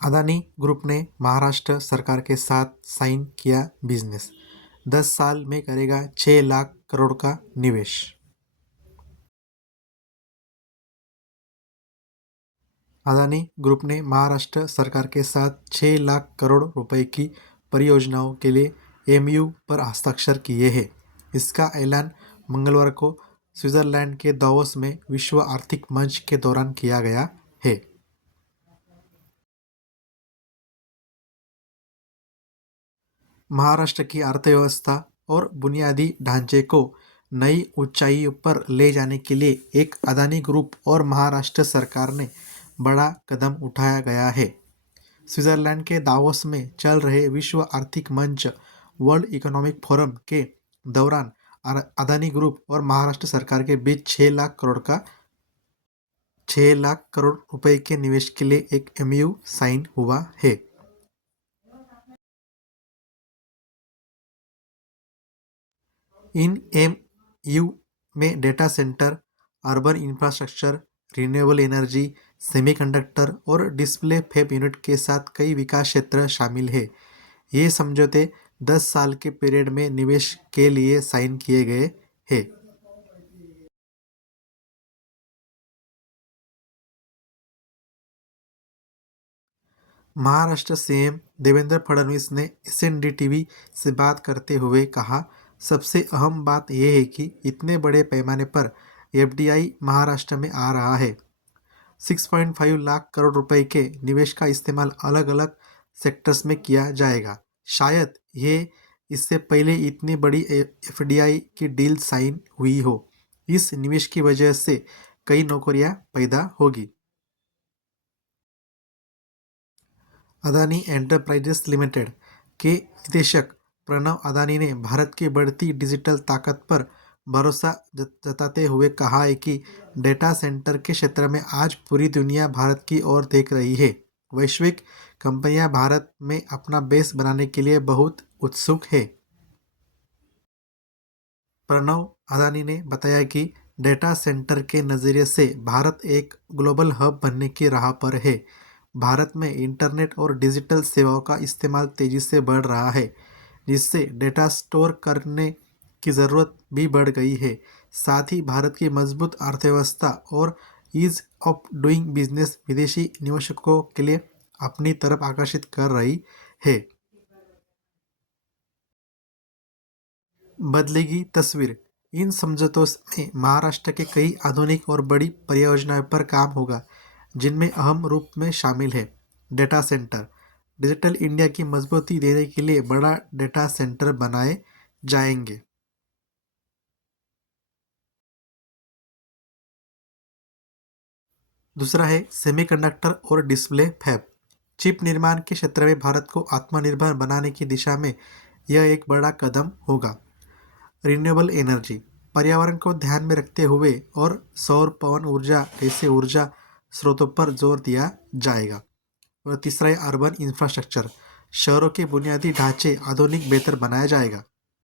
Adani group ने महाराष्ट्र सरकार के साथ साइन किया बिजनेस। 10 साल में करेगा 6 लाख करोड़ का निवेश। अदानी ग्रुप ने महाराष्ट्र सरकार के साथ 6 लाख करोड़ रुपए की परियोजनाओं के लिए एमयू पर हस्ताक्षर किए हैं। इसका ऐलान मंगलवार को स्विट्जरलैंड के दावोस में विश्व आर्थिक मंच के दौरान किया गया है। महाराष्ट्र की अर्थव्यवस्था और बुनियादी ढांचे को नई ऊंचाइयों पर ले जाने के लिए एक अदानी ग्रुप और महाराष्ट्र सरकार ने बड़ा कदम उठाया गया है। स्विट्जरलैंड के दावोस में चल रहे विश्व आर्थिक मंच वर्ल्ड इकोनॉमिक फोरम के दौरान अदानी ग्रुप और महाराष्ट्र सरकार के बीच 6 लाख करोड़ रुपए के निवेश के लिए एक एमयू साइन हुआ है। इन एमयू में data centre, urban infrastructure, renewable energy, semiconductor और डिस्प्ले फैब यूनिट के साथ कई विकास क्षेत्र शामिल हैं। ये समझौते 10 साल के पीरियड में निवेश के लिए साइन किए गए हैं। महाराष्ट्र सीएम देवेंद्र फडणवीस ने एसएनडीटीवी से बात करते हुए कहा, सबसे अहम बात यह है कि इतने बड़े पैमाने पर एफडीआई महाराष्ट्र में आ रहा है। 6.5 लाख करोड़ रुपए के निवेश का इस्तेमाल अलग अलग सेक्टर्स में किया जाएगा। शायद ये इससे पहले इतनी बड़ी एफडीआई की डील साइन हुई हो। इस निवेश की वजह से कई नौकरियां पैदा होगी। अदानी एंटरप्राइजेस लिमिटेड के निदेशक प्रणव अदानी ने भारत की बढ़ती डिजिटल ताकत पर भरोसा जताते हुए कहा है कि डेटा सेंटर के क्षेत्र में आज पूरी दुनिया भारत की ओर देख रही है। वैश्विक कंपनियां भारत में अपना बेस बनाने के लिए बहुत उत्सुक है। प्रणव अदानी ने बताया कि डेटा सेंटर के नज़रिए से भारत एक ग्लोबल हब बनने की राह पर है। भारत में इंटरनेट और डिजिटल सेवाओं का इस्तेमाल तेज़ी से बढ़ रहा है, जिससे डेटा स्टोर करने की ज़रूरत भी बढ़ गई है। साथ ही भारत की मजबूत अर्थव्यवस्था और ईज ऑफ डूइंग बिजनेस विदेशी निवेशकों के लिए अपनी तरफ आकर्षित कर रही है। बदलेगी तस्वीर। इन समझौतों में महाराष्ट्र के कई आधुनिक और बड़ी परियोजनाओं पर काम होगा, जिनमें अहम रूप में शामिल है डेटा सेंटर। डिजिटल इंडिया की मजबूती देने के लिए बड़ा डेटा सेंटर बनाए जाएंगे। दूसरा है सेमीकंडक्टर और डिस्प्ले फैब। चिप निर्माण के क्षेत्र में भारत को आत्मनिर्भर बनाने की दिशा में यह एक बड़ा कदम होगा। रिन्यूएबल एनर्जी, पर्यावरण को ध्यान में रखते हुए और सौर पवन ऊर्जा ऐसे ऊर्जा स्रोतों पर जोर दिया जाएगा। और तीसरा है अर्बन इंफ्रास्ट्रक्चर, शहरों के बुनियादी ढांचे आधुनिक बेहतर बनाया जाएगा।